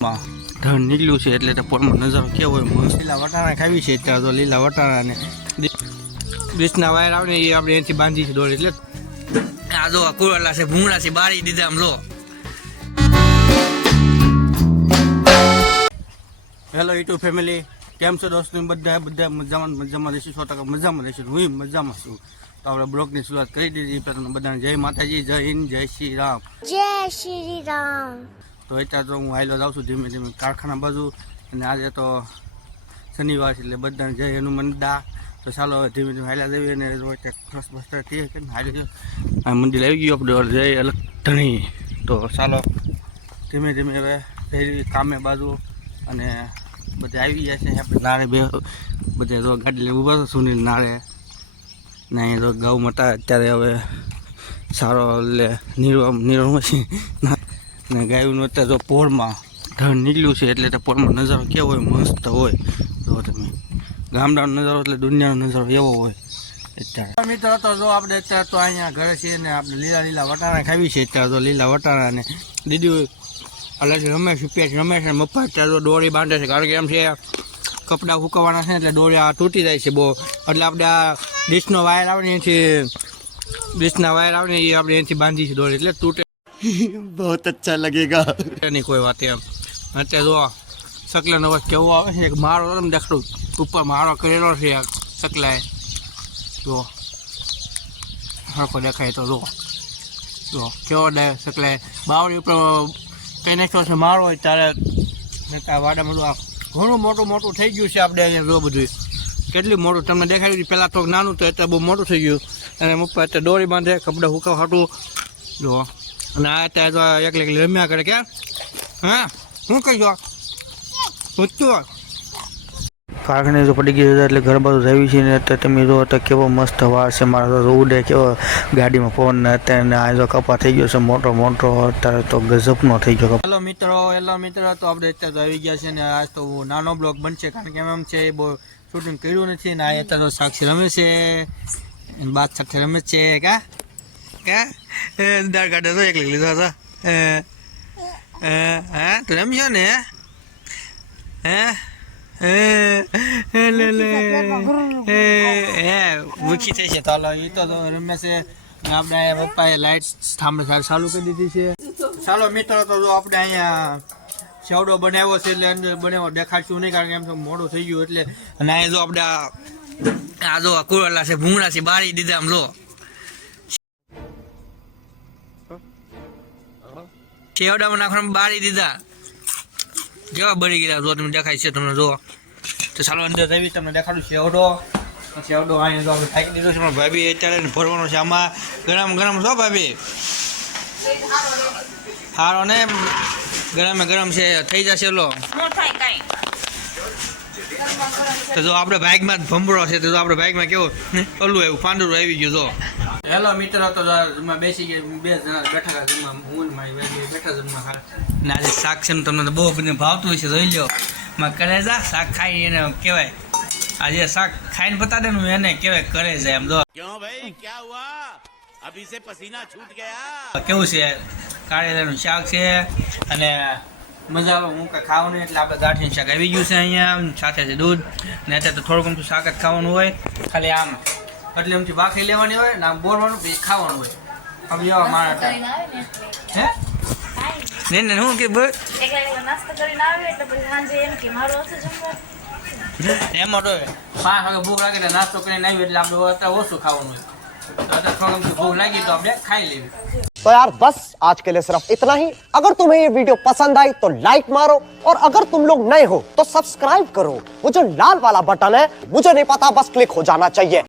ધન નીકળ્યું છે એટલે તો પોરમાં નજારો કેવો હોય. લીલા વટાણા ખાવી છે ત્યાં તો લીલા વટાણા ને ડીશના વાયર આવે ને એ આપણે એનાથી બાંધી છે દોડી એટલે આ જો કુરલા છે, ભૂંગળા છે બારી દીધા આમ લો. હેલો યુટ્યુબ ફેમિલી કેમ છો દોસ્તો? બધા બધા મજામાં મજામાં રહીશું. સો ટકા મજામાં રહીશું હું મજામાં છું. તો આપણે બ્લોગની શરૂઆત કરી દીધી. બધાને જય માતાજી, જય હિન્દ, જય શ્રી રામ. જય શ્રી રામ. તો અત્યારે તો હું આવેલો જાઉં છું ધીમે ધીમે કારખાના બાજુ. અને આજે તો શનિવાર એટલે બધાને જય હનુમાન દા. તો ચાલો હવે ધીમે ધીમે હાલ્યા જઈએ અને રોજ ફ્રસ બસ્ટર થઈ કે હાલી આ મંદિર આવી ગયું આપણે જય અલગ ધણી. તો ચાલો ધીમે ધીમે હવે ફેરી કામે બાજુ અને બધે આવી ગયા છે. આપણે નારે બે બધે જો ગાડી લઈ ઊભા સુનિલ નારે ને અહીંયા તો ગૌ માતા અત્યારે હવે સારો એટલે નિર્વા નિર્વા છે ને ગાયું અત્યારે તો પોળમાં ધન નીકળ્યું છે, એટલે પોળમાં નજારો કેવો હોય, મસ્ત હોય. જો તમે ગામડાનો નજારો એટલે દુનિયાનો નજારો એવો હોય અત્યારે. મિત્રો, તો જો આપણે અત્યારે તો અહીંયા ઘરે છીએ ને આપણે લીલા લીલા વટાણા ખાવી છે. અત્યારે તો લીલા વટાણા ને દીદી અલગ રમેશ પેટ રમેશ અને મફત. અત્યારે તો દોરી બાંધે છે, કારણ કે એમ છે, કપડાં સુકવવાના છે એટલે દોરી આ તૂટી જાય છે બહુ. એટલે આપણે આ ડીશનો વાયર આવે ને એથી ડીશના વાયર આવે ને એ આપણે એથી બાંધી છે દોરી, એટલે તૂટે બહુત અચ્છા લગેગા એની કોઈ વાત એમ અત્યારે જો સકલાનો અવાજ કેવો આવે છે એક માળો એમ દેખાડું ઉપર મારો કરેલો છે આ સકલાએ જો હરખો દેખાય તો જો જો કેવો દે સકલાએ બાવળી ઉપર કંઈ નાખ્યો છે મારો હોય ત્યારે આ વાડામાં જો ઘણું મોટું મોટું થઈ ગયું છે આપણે અહીંયા જો બધું. કેટલું મોટું તમને દેખાડ્યું પહેલાં તો નાનું તો એટલે બહુ મોટું થઈ ગયું. અને ઉપર અત્યારે દોરી બાંધે, કપડાં હુકા હાટું. જો. અને આ અત્યારે તો એકલી એકલી રમ્યા કરે કે હા? શું કહી જો પૂછતું કારખાને જો પડી ગયું એટલે ઘર બધું રહ્યું છે ને અત્યારે તમે જો તો કેવો મસ્ત વાર છે. મારા તો ઉડે કેવો ગાડીમાં ફોન ને અત્યારે આ જો કપા થઈ ગયો છે. મોટો મોટો અત્યારે તો ગજબનો થઈ ગયો હેલો મિત્રો હેલો મિત્રો તો આપણે અત્યારે તો આવી ગયા છે ને આજ તો નાનો બ્લોગ બનશે કારણ કે એમ છે એ બહુ શૂટિંગ કર્યું નથી ને આ અત્યારે તો સાક્ષી રમે છે. બાદ સાથે રમે છે કા? કા? દાળ કાઢે તો એકલી લીધો હતો હા? તો રમ્યો ને? હે? હે હે હે ચાલુ કરી દીધી છે. ચાલો, મિત્રો, તો આપણે અહીંયા સેવડો બનાવ્યો છે, એટલે અંદર બનાવ્યો દેખાડશું નહીં, કારણ કે એમ તો મોડો થઈ ગયું, એટલે અને અહીંયા જો આપણે આ જો કુરલા છે, ભૂંગળા છે બારી દીધા આમ, લો. શેવડામાં નાખવાનું બાળી દીધા. જેવા બળી ગયા? જો તમને દેખાય છે તમને જો. તો ચાલો અંદર રવી તમને દેખાડું ચેવડો. ચેવડો અહીંયા જો આપણે થાકી દીધો છે પણ ભાભી અત્યારે ભરવાનો છે. આમાં ગરમ ગરમ છો ભાભી? સારો ને ગરમે ગરમ છે થઈ જશે લો. તો જો આપણે બાઇકમાં ભંભળો છે તો જો આપણે બાઇકમાં કેવું ઓલું એવું પાંદડું આવી ગયું જો. હેલો મિત્રો તો જમવા બેસી ગયા. બે જણા બેઠા જમવા. હું મારી બે બેઠા જમવા ખાવા ને આજે શાક છે તમને તો બહુ બધું ભાવતું હશે જોઈ લો માં કરેજા શાક ખાઈ એને કહેવાય. આજે શાક ખાઈને બતા દે ને એને કહેવાય કરેજા એમ જો. ક્યો ભાઈ ક્યાં હુઆ અભી સે પસીના છૂટ ગયા કેવું છે? કાળેલાનું શાક છે અને મજા આવે હું કાંઈ ખાવું નહીં એટલે આપણે ગાંઠીનું શાક આવી ગયું છે અહીંયા સાથે છે દૂધ. ને અત્યારે તો થોડું ઘણું શાક જ ખાવાનું હોય. ખાલી આમ એટલે એમથી બાકી લેવાની હોય ને આમ બોલવાનું પછી ખાવાનું હોય આમ એવા માણસ હે નહીં નહીં હું કે બોલ એકલા એકલા નાસ્તો કરીને આવે એટલે પછી સાંજે એમ કે મારું ઓછું જમવાનું એમાં તો પાંચ વાગે ભૂખ લાગે એટલે નાસ્તો કરીને આવી એટલે આપણે અત્યારે ઓછું ખાવાનું હોય તો અત્યારે થોડુંક અમથું ભૂખ લાગી તો આપણે ખાઈ લેવી तो यार बस आज के लिए सिर्फ इतना ही अगर तुम्हें ये वीडियो पसंद आई तो लाइक मारो और अगर तुम लोग नए हो तो सब्सक्राइब करो वो जो लाल वाला बटन है मुझे नहीं पता बस क्लिक हो जाना चाहिए